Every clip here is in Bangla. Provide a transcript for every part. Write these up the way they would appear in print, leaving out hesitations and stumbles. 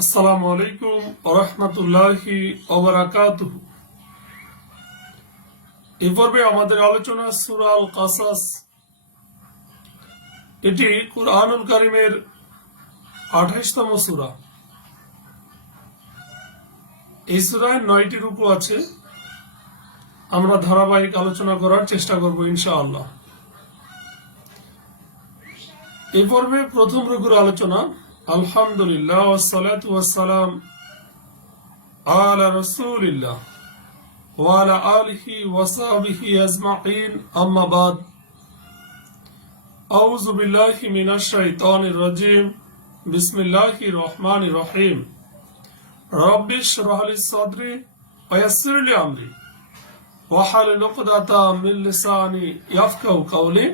আসসালামু আলাইকুম ওয়া রাহমাতুল্লাহি ওয়া বারাকাতুহু। এই পর্বে আমাদের আলোচনা সূরা আল কাসাস। এটি কুরআনুল কারীমের 28তম সূরা। এই সূরায় 9টি রুকু আছে। আমরা ধারাবাহিক আলোচনা করার চেষ্টা করব ইনশাআল্লাহ। এই পর্বে প্রথম রুকুর আলোচনা। আলহামদুলিল্লাহ ওয়াসসালাতু ওয়াসসালাম আলা রাসূলিল্লাহ ওয়া আলা আলিহি ওয়া সাহবিহি আজমাইন, আম্মা বাদ। আউযু বিল্লাহি মিনাশ শাইতানির রাজিম। বিসমিল্লাহির রহমানির রহিম। রাব্বি ইশরাহ লি সাদরি ওয়া ইয়াসসির লি আমরি ওয়াহলুল উকদাতাম মিন লিসানি ইয়াফকাহু কাওলি।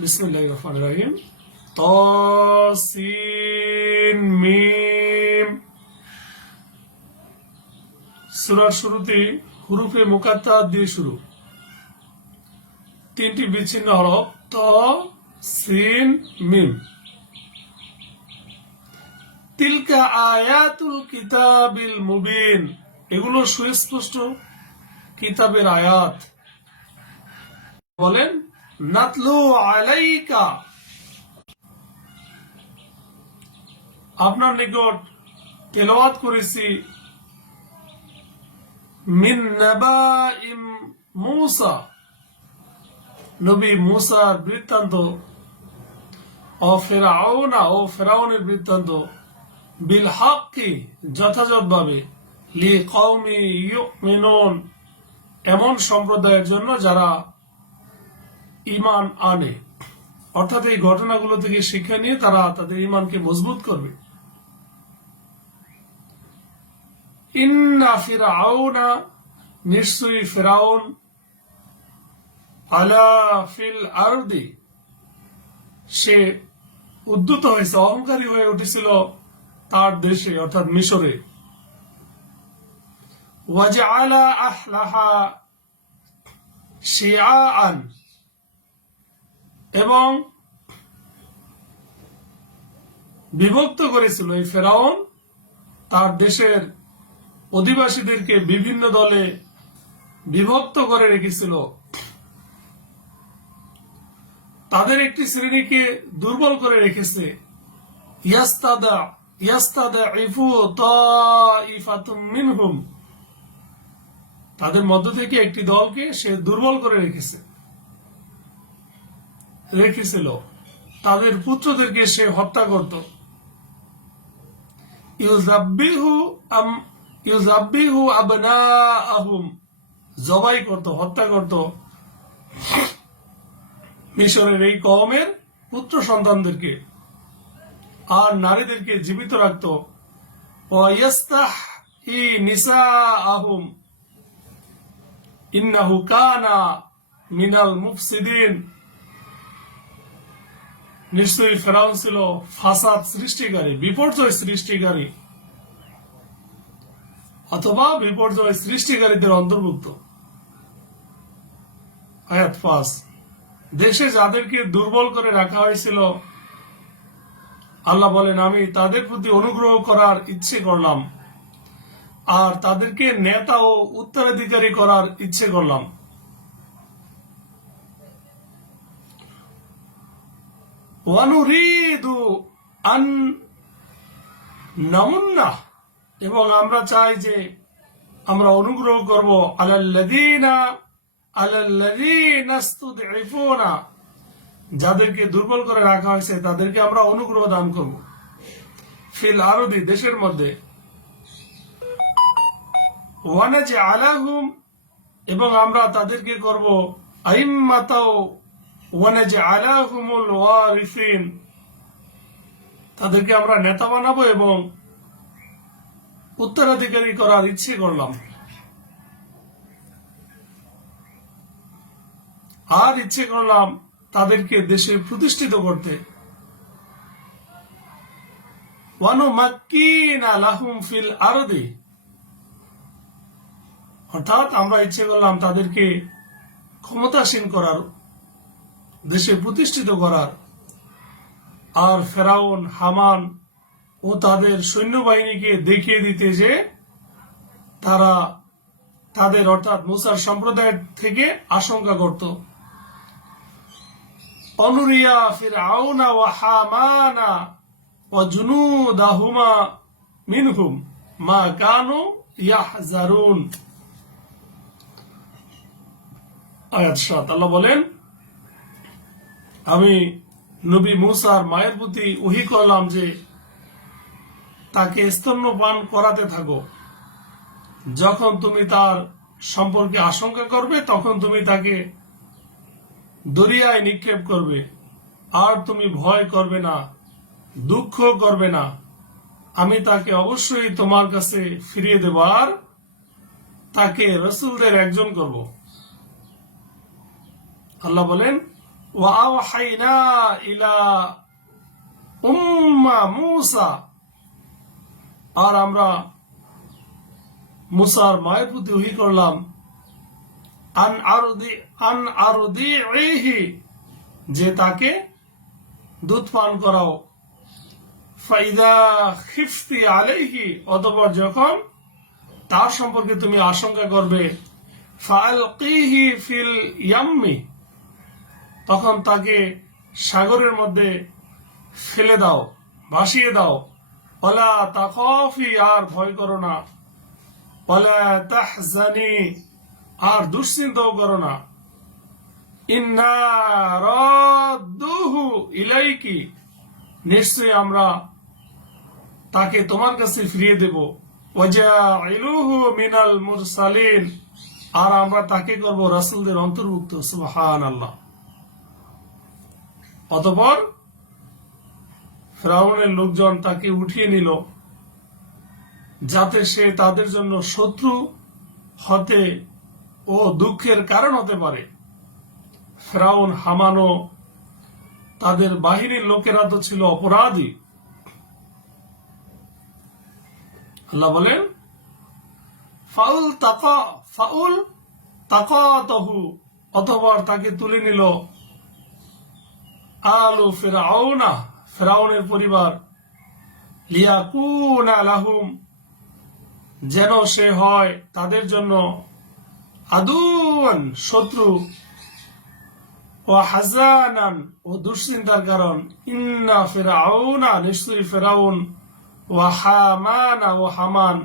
বিসমিল্লাহির রহমানির রহিম। তাসিন মিম। সূরার শুরুতে হুরুফে মুকাত্তাআত দিয়ে শুরু। তিনটি বিচ্ছিন্ন হরফ ত, সিন, মিম। তিলকা আয়াতুল কিতাবিল মুবিন। এগুলো সুস্পষ্ট কিতাবের আয়াত। বলেন নাতলু আলাইকা, আপনার নিকট তেলাওয়াত করেছি মিন নাবাইম মূসা, নবী মূসার বৃত্তান্ত, ও ফেরাউনের বৃত্তান্ত, বিল হাক্কি যথাযথভাবে, লি কওমি ইউমিনুন এমন সম্প্রদায়ের জন্য যারা ঈমান আনে। অর্থাৎ এই ঘটনাগুলো থেকে শিক্ষা নিয়ে তারা তাদের ঈমানকে মজবুত করবে। ইন্না ফিরআউনা, নিশ্চয়ই ফিরআউন, আলা ফিল আরদি, সে উদ্ধত হয়েছে, অহংকারী হয়ে উঠেছিল তার দেশে অর্থাৎ মিশরে। ওয়াজআলা আহলাহা শিআআন, এবং বিভক্ত করেছিল এই ফেরাউন তার দেশের অধিবাসীদেরকে বিভিন্ন দলে বিভক্ত করে রেখেছিল। তাদের একটি শ্রেণীকে দুর্বল করে রেখেছে। ইয়াস্তাদঈফু তাইফাতুম মিনহুম, তাদের মধ্য থেকে একটি দলকে সে দুর্বল করে রেখেছিল। তাদের পুত্রদেরকে সে হত্যা করত। ইউযাব্বিহু আবনাআহুম, জবাই করত, হত্যা করত মিশরের এই কওমের পুত্র সন্তানদেরকে, আর নারীদেরকে জীবিত রাখত। ওয়া ইয়াস্তাহয়ী নিসাআহুম ইন্নাহু কানা মিনাল মুফসিদিন, নিশ্চয়ই ফেরাউন ছিল ফাসাদ সৃষ্টিকারী, বিপর্যয় সৃষ্টিকারী, অথবা বিপর্যয় সৃষ্টিকারীদের অন্তর্ভুক্ত। আয়াত 5। দেশে যাদেরকে দুর্বল করে রাখা হয়েছিল, আল্লাহ বলেন আমি তাদের প্রতি অনুগ্রহ করার ইচ্ছে করলাম, আর তাদেরকে নেতা ও উত্তরাধিকারী করার ইচ্ছে করলাম। ওয়ানুরিদু আন নামুন্না, এবং আমরা চাই যে আমরা অনুগ্রহ করব আলাল্লাযীনা ইসতুদঈফুনা, যাদেরকে দুর্বল করে রাখা হয়েছে তাদেরকে আমরা অনুগ্রহ দান করব। ফিল আরদি, দেশের মধ্যে। ওয়ানাজআলাহুম, এবং আমরা তাদেরকে করব আইম্মাতাও ওয়ানাজআলাহুমুল ওয়ারিসিন, তাদেরকে আমরা নেতা বানাবো এবং উত্তরাধিকারী করার ইচ্ছে করলাম। আর ইচ্ছে করলাম তাদেরকে দেশে প্রতিষ্ঠিত করতে। ওয়ানুমাক্কিনা লাহুম ফিল আরদি, অর্থাৎ আমরা ইচ্ছে করলাম তাদেরকে ক্ষমতাসীন করার, দেশে প্রতিষ্ঠিত করার। আর ফেরাউন, হামান ও তাদের সৈন্যবাহিনীকে দেখিয়ে দিতে যে তারা তাদের অর্থাৎ মুসার সম্প্রদায়ের থেকে আশঙ্কা করত। অনুরিয়া ফিরআউনা ওয়া হামানা ওয়া জুনুদাহুমা মিনহুম মা কানু ইয়াহজারুন। আয়াত 7 আল্লাহ বলেন, আমি নবী মুসার মায়ের প্রতি ওহী করলাম যে তাকে স্তন্যপান করাতে থাকো। যখন তুমি তার সম্পর্কে আশঙ্কা করবে তখন তুমি তাকে দরিয়ায় নিক্ষেপ করবে, আর তুমি ভয় করবে না, দুঃখ করবে না। আমি তাকে অবশ্যই তোমার কাছে ফিরিয়ে দেব আর তাকে রাসূলদের একজন করব। আল্লাহ বলেন, ওয়া আওহাইনা ইলা উম্মা মূসা, আর আমরা মুসার মায়ের প্রতি ওহী করলাম আন আরদিহি, যে তাকে দুধ পান করাও। ফাইদা খিফতি আলাইহি, অতঃপর যখন তার সম্পর্কে তুমি আশঙ্কা করবে, ফালকিহি ফিল ইয়াম্মি, তখন তাকে সাগরের মধ্যে ফেলে দাও, ভাসিয়ে দাও। ওয়ালা তাখাফি, আর ভয় করো না। ওয়ালা তাহজানি, আর দুশ্চিন্তাও করো না। ইন্না রাদ্দুহু ইলাইকি, নিশ্চয়ই আমরা তাকে তোমার কাছে ফিরিয়ে দেব। ওয়াজাইলুহু মিনাল মুরসালিন, আর আমরা তাকে করব রাসূলদের অন্তর্ভুক্ত। সুবহানাল্লাহ। অতঃপর ফিরআউনের লোকজন তাকে উঠিয়ে নিল যাতে সে তাদের জন্য শত্রু হতে ও দুঃখের কারণ হতে পারে। ফিরআউন, হামান ও তাদের বাহিনীর লোকেরা তো ছিল অপরাধী। আল্লাহ বলেন, ফাউল তাকাতাহু, অতঃপর তাকে তুলে নিল আলু ফিরআউনা, ফিরআউনের পরিবার, লিয়াকুনা লাহুম, যেন সে হয় তাদের জন্য আদুয়ান, শত্রু, ও হাজানান, ও দুশ্চিন্তার কারণ। ইন্না ফিরআউনা, নিশ্চয়ই ফিরআউন, ওয়া হামানা, ও হামান,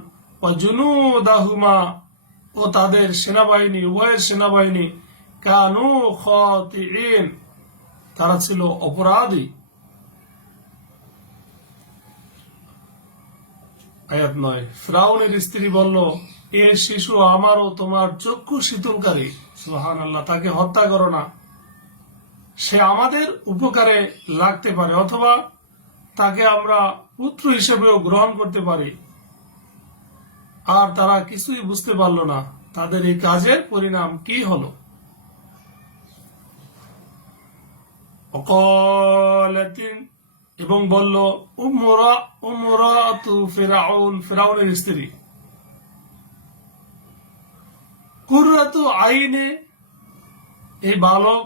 ওয়া জুনুদাহুমা, ও তাদের সেনাবাহিনী, উভয়ের সেনাবাহিনী, কানু খাতিঈন, তারা ছিল অপরাধী। আয়াত 9, ফিরআউনের স্ত্রী বলল, এ শিশু আমার ও তোমার চক্ষু শীতলকারী। সুবহানাল্লাহ। তাকে হত্যা করো না, সে আমাদের উপকারে লাগতে পারে, অথবা তাকে আমরা পুত্র হিসেবেও গ্রহণ করতে পারি। আর তারা কিছুই বুঝতে পারল না তাদের এই কাজের পরিণাম কি হলো। অকালাতিন, এবং বলল, উমরাতু ফিরআউন, ফিরআউনের স্ত্রী, কুররাতু আইনে, এই বালক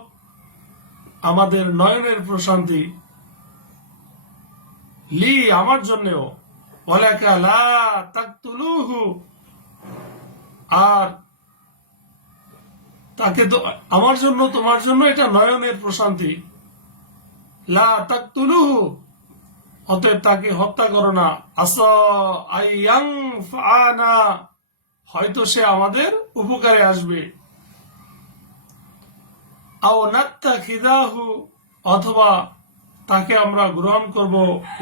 আমাদের নয়নের প্রশান্তি, লি, আমার জন্যও, ওয়ালাকা লা তাকতুলুহু, আর তাকে তো আমার জন্য, তোমার জন্য এটা নয়নের প্রশান্তি। লা তাকতুলুহু, অতএব তাকে হত্যা করো না। আসা আইয়ানফাআনা, হয়তো সে আমাদের উপকারে আসবে। আও নাত্তাখিযাহু, অথবা তাকে আমরা গ্রহণ করব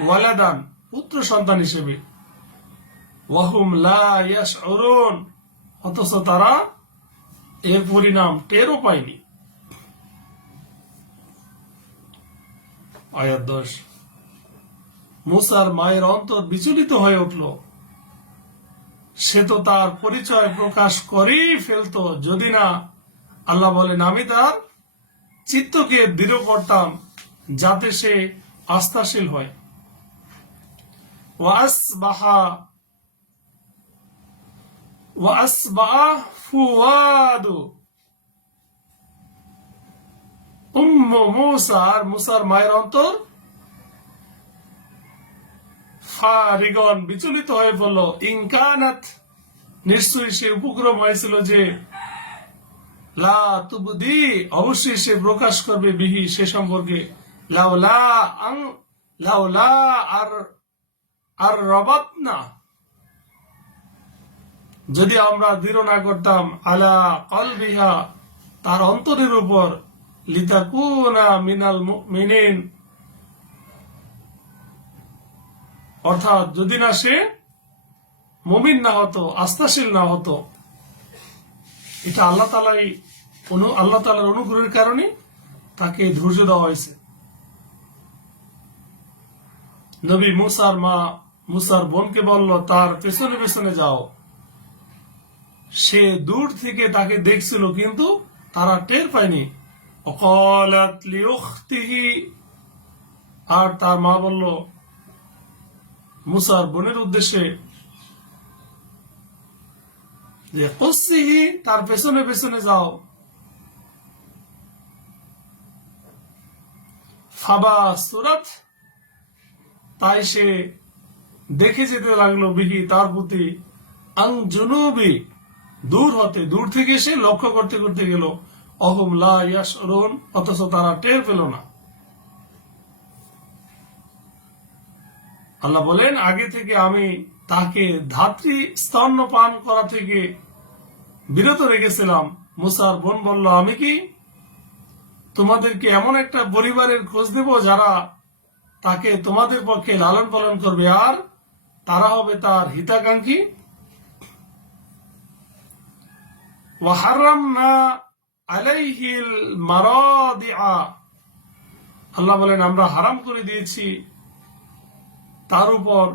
ওয়ালাদান, পুত্র সন্তান হিসেবে। ওয়াহুম লা ইয়াশউরুন, অথচ তারা এর পরিণাম টেরও পায়নি। আয়াত 10, মুসার মায়ের অন্তর বিচলিত হয়ে উঠল। সে তো তার পরিচয় প্রকাশ করেই ফেলত যদি না, আল্লাহ বলেন, আমি তার চিত্তকে দৃঢ় করতাম যাতে সে আস্থাশীল হয়। ওয়াসবাহা ফুয়াদু উম্মু মূসা, আর মুসার মায়ের অন্তর ফারিগন বিচলিত হয়ে পড়ল, ইনকানাত নিশ্চয়ই সে উপক্রম হয়েছিল যে লা তুবদি অবশ্যই সে প্রকাশ করবে বিহি সে সম্পর্কে, লাউলা আর রবাতনা যদি আমরা দৃঢ় না করতাম আলা কলবিহা তার অন্তরের উপর, লিতাকুনা মিনাল মুমিনিন অর্থাৎ যদি না সে মুমিন না হতো, আস্থাশীল না হতো। এটা আল্লাহ তাআলার অনুগ্রহের কারণে তাকে ধৈর্য দেওয়া হয়েছে। নবী মুসার মা মুসার বোনকে বলল তার পেছনে পেছনে যাও। সে দূর থেকে তাকে দেখছিল কিন্তু তারা টের পায়নি। অকালাত লিউখতিহি আর তার মা বলল মুসার বোনের উদ্দেশ্যে যে কুসিহি তার পেছনে পেছনে যাও। ফাবা সুরাত তাই সে দেখে যেতে লাগলো বিহি তার প্রতি, আং জুনুবি দূর থেকে সে লক্ষ্য করতে করতে গেল, অহুম লা ইয়াশউরুন অথচ তারা টের পেল না। আল্লাহ বলেন আগে থেকে আমি তাকে ধাত্রী স্তন্যপান করা থেকে বিরত রেখেছিলাম। মুসার বোন বলল, আমি কি তোমাদেরকে এমন একটা পরিবারের খোঁজ দেব যারা তাকে তোমাদের পক্ষে লালন পালন করবে আর তারা হবে তার হিতাকাঙ্ক্ষী। ওয়াহারামনা আলাইহিল মারাদিআ আল্লাহ বলেন আমরা হারাম করে দিয়েছি তার উপর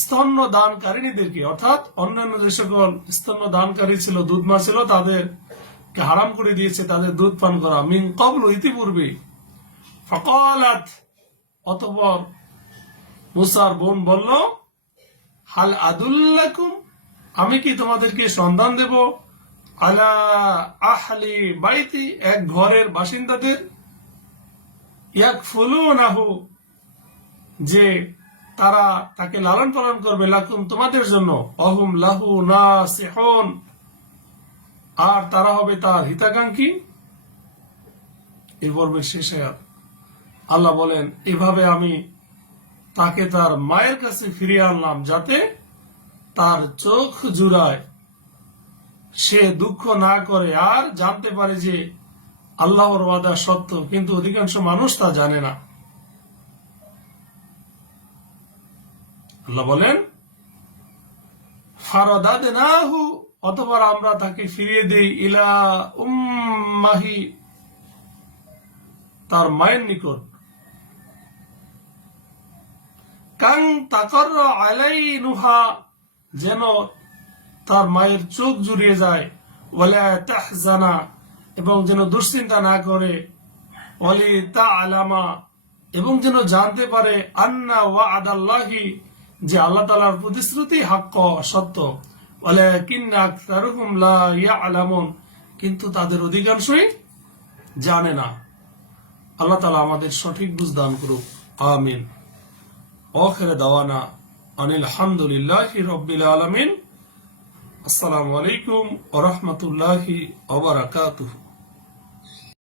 স্তন্য দানকারিনীদেরকে, অর্থাৎ অন্যান্য যে সকল স্তন্য দানকারী ছিল, দুধ মা ছিল, তাদেরকে হারাম করে দিয়েছে তাদের দুধ পান করা। মিন ক্বাবলু ইতিপূর্বে। ফাকালাত অতঃপর মুসার বোন বলল, হাল আদুল্লাকুম আমি কি তোমাদেরকে সন্ধান দেব, আলা আহলি বাইতি এক ঘরের বাসিন্দাদের, ইয়াকফুলুনাহু যে তারা তাকে লালন পালন করবে, লাকুম তোমাদের জন্য, অহুম লাহু নাসিহুন আর তারা হবে তার হিতাকাঙ্ক্ষী। এই পর্বের শেষে আল্লাহ বলেন এভাবে আমি তাকে তার মায়ের কাছে ফিরিয়ে আনলাম যাতে তার চোখ জুড়ায়, সে দুঃখ না করে আর জানতে পারে যে আল্লাহর ওয়াদা সত্য, কিন্তু অধিকাংশ মানুষ তা জানে না। আল্লাহ বলেন ফারাদাদনাহু অতঃপর আমরা তাকে ফিরিয়ে দেই, ইলা উম্মাহি তার মায়ের নিকট, কাং তাকাররা আলাইনুহা যেন তার মায়ের চোখ জুড়িয়ে যায়, ওয়ালা তাহজানা এবং যেন দুশ্চিন্তা না করে, ওয়ালি তাআলামা এবং যেন জানতে পারে, আন্না ওয়া'দাল্লাহি যে আল্লাহ তাআলার প্রতিশ্রুতি হাক্ক সত্য, ওয়ালাকিন্না আকসারুহুম লা ইয়ালামুন কিন্তু তাদের অধিকাংশই জানে না। আল্লাহ তাআলা আমাদের সঠিক বুঝ দান করুক, আমিন। আখির দাওয়ানা আনিল হামদুলিল্লাহি রাব্বিল আলামিন। আসসালামু আলাইকুম ওয়া রাহমাতুল্লাহি ওয়া বারাকাতুহু।